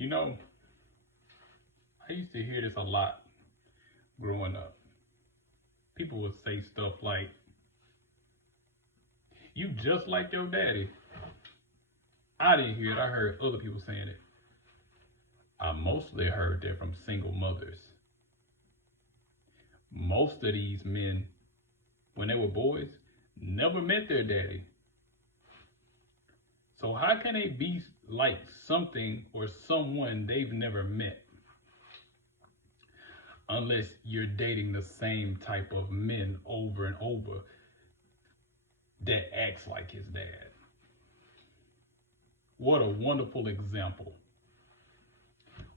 You know, I used to hear this a lot growing up. People would say stuff like, "You just like your daddy." I didn't hear it. I heard other people saying it. I mostly heard that from single mothers. Most of these men, when they were boys, never met their daddy. So how can they be like something or someone they've never met unless you're dating the same type of men over and over that acts like his dad? What a wonderful example.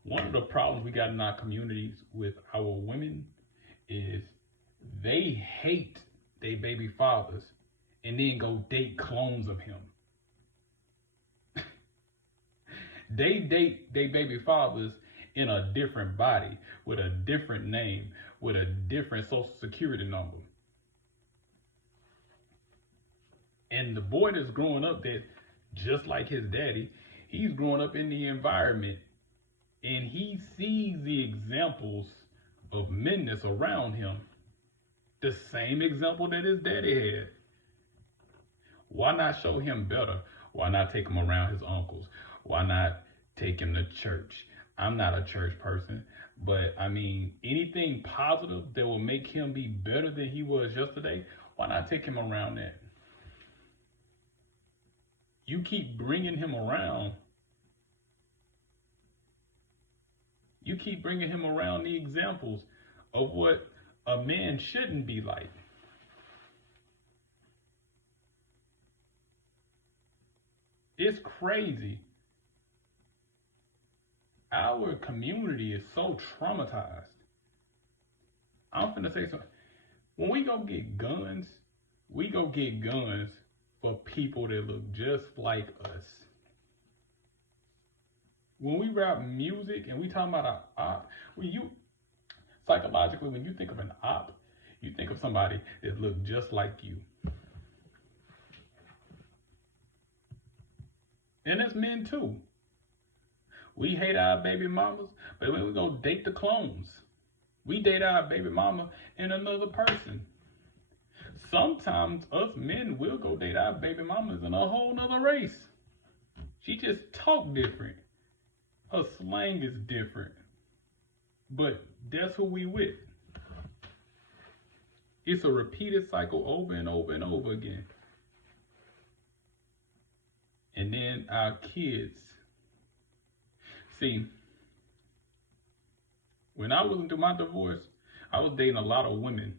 One of the problems we got in our communities with our women is they hate their baby fathers and then go date clones of him. They date their baby fathers in a different body, with a different name, with a different social security number. And the boy that's growing up that just like his daddy, he's growing up in the environment and he sees the examples of men that's around him, the same example that his daddy had. Why not show him better? Why not take him around his uncles? Why not take him to church? I'm not a church person, but I mean, anything positive that will make him be better than he was yesterday, why not take him around that? You keep bringing him around. You keep bringing him around the examples of what a man shouldn't be like. It's crazy. Our community is so traumatized. I'm finna say something. When we go get guns, we go get guns for people that look just like us. When we rap music and we talking about an op, psychologically, when you think of an op, you think of somebody that look just like you. And it's men too. We hate our baby mamas, but when we go date the clones, we date our baby mama and another person. Sometimes us men will go date our baby mamas in a whole nother race. She just talk different. Her slang is different. But that's who we with. It's a repeated cycle over and over and over again. And then our kids. See, when I was through my divorce, I was dating a lot of women.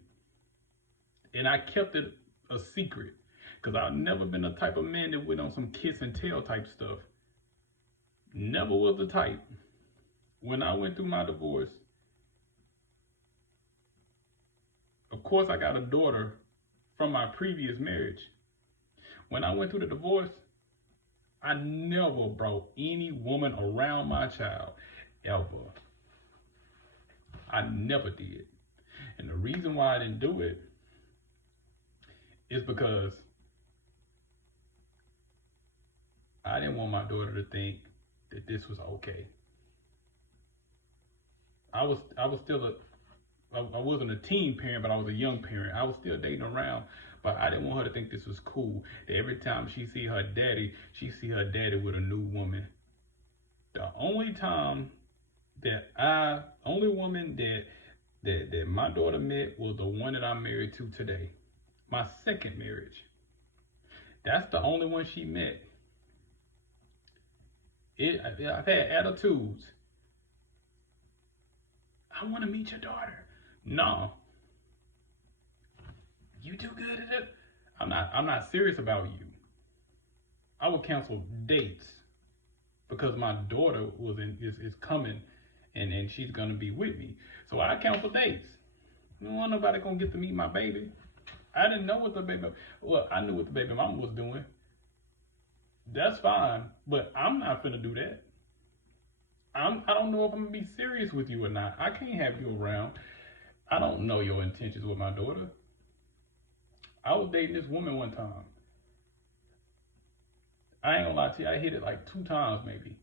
And I kept it a secret. Because I've never been the type of man that went on some kiss and tell type stuff. Never was the type. When I went through my divorce, of course I got a daughter from my previous marriage. When I went through the divorce, I never brought any woman around my child, ever. I never did. And the reason why I didn't do it is because I didn't want my daughter to think that this was okay. I wasn't a teen parent, but I was a young parent. I was still dating around, but I didn't want her to think this was cool. That every time she see her daddy with a new woman. The only woman that my daughter met was the one that I'm married to today. My second marriage. That's the only one she met. I've had attitudes. I want to meet your daughter. No. You too good at it. I'm not serious about you. I would cancel dates because my daughter is coming and she's gonna be with me. So I cancel dates. I don't want nobody gonna get to meet my baby. I didn't know what I knew what the baby mama was doing. That's fine, but I'm not finna do that. I don't know if I'm gonna be serious with you or not. I can't have you around. I don't know your intentions with my daughter. I was dating this woman one time. I ain't gonna lie to you, I hit it like 2 times maybe.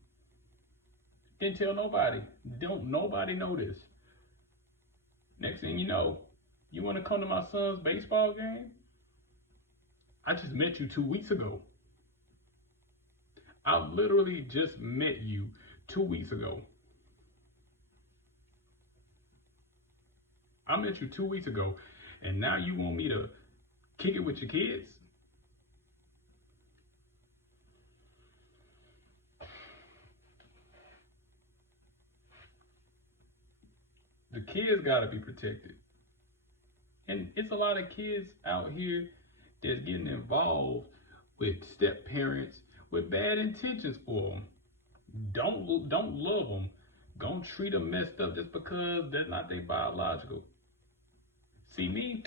Didn't tell nobody. Don't nobody know this. Next thing you know, you want to come to my son's baseball game? I just met you 2 weeks ago. I literally just met you 2 weeks ago. I met you 2 weeks ago, and now you want me to kick it with your kids? The kids gotta be protected. And it's a lot of kids out here that's getting involved with step parents with bad intentions for them. Don't love them. Don't treat them messed up just because they're not their biological. See, me,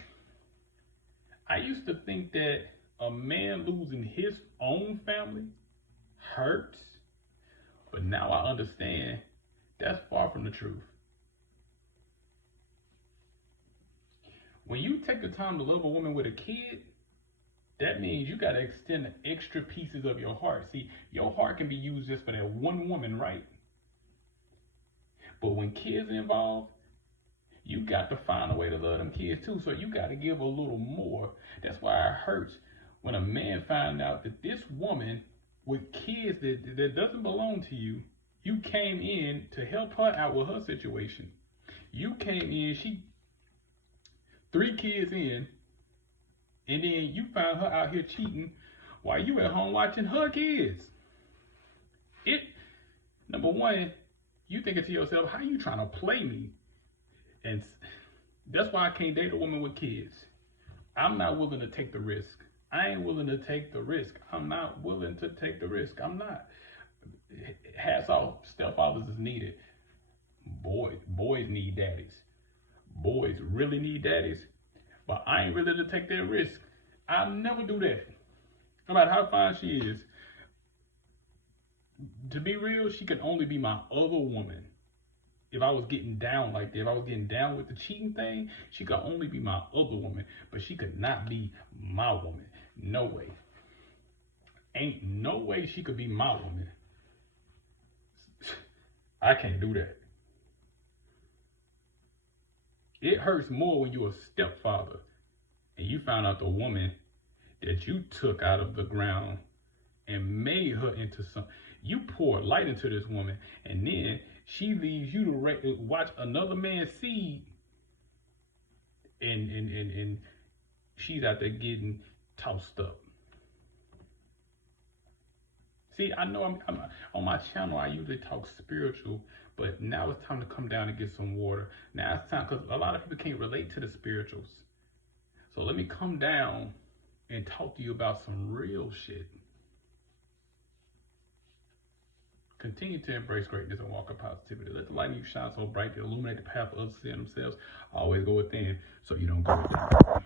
I used to think that a man losing his own family hurts, but now I understand that's far from the truth. When you take the time to love a woman with a kid, that means you got to extend the extra pieces of your heart. See, your heart can be used just for that one woman, right? But when kids are involved, you got to find a way to love them kids too. So you got to give a little more. That's why it hurts when a man finds out that this woman with kids that doesn't belong to you, you came in to help her out with her situation. You came in, she 3 kids in, and then you found her out here cheating while you at home watching her kids. Number one, you thinking to yourself, how you trying to play me? And that's why I can't date a woman with kids. I'm not willing to take the risk. I ain't willing to take the risk. I'm not willing to take the risk. I'm not. Hats off, stepfathers is needed. Boys need daddies. Boys really need daddies, but I ain't willing to take that risk. I'll never do that. No matter how fine she is. To be real, she could only be my other woman. If I was getting down like that, if I was getting down with the cheating thing, she could only be my other woman, but she could not be my woman. No way. Ain't no way she could be my woman. I can't do that. It hurts more when you're a stepfather and you found out the woman that you took out of the ground and made her into something. You poured light into this woman, and then she leaves you to watch another man's seed, and she's out there getting tossed up. See, I know I'm on my channel, I usually talk spiritual, but now it's time to come down and get some water. Now it's time, because a lot of people can't relate to the spirituals. So let me come down and talk to you about some real shit. Continue to embrace greatness and walk in positivity. Let the light in you shine so bright to illuminate the path of others to see themselves. Always go within so you don't go within.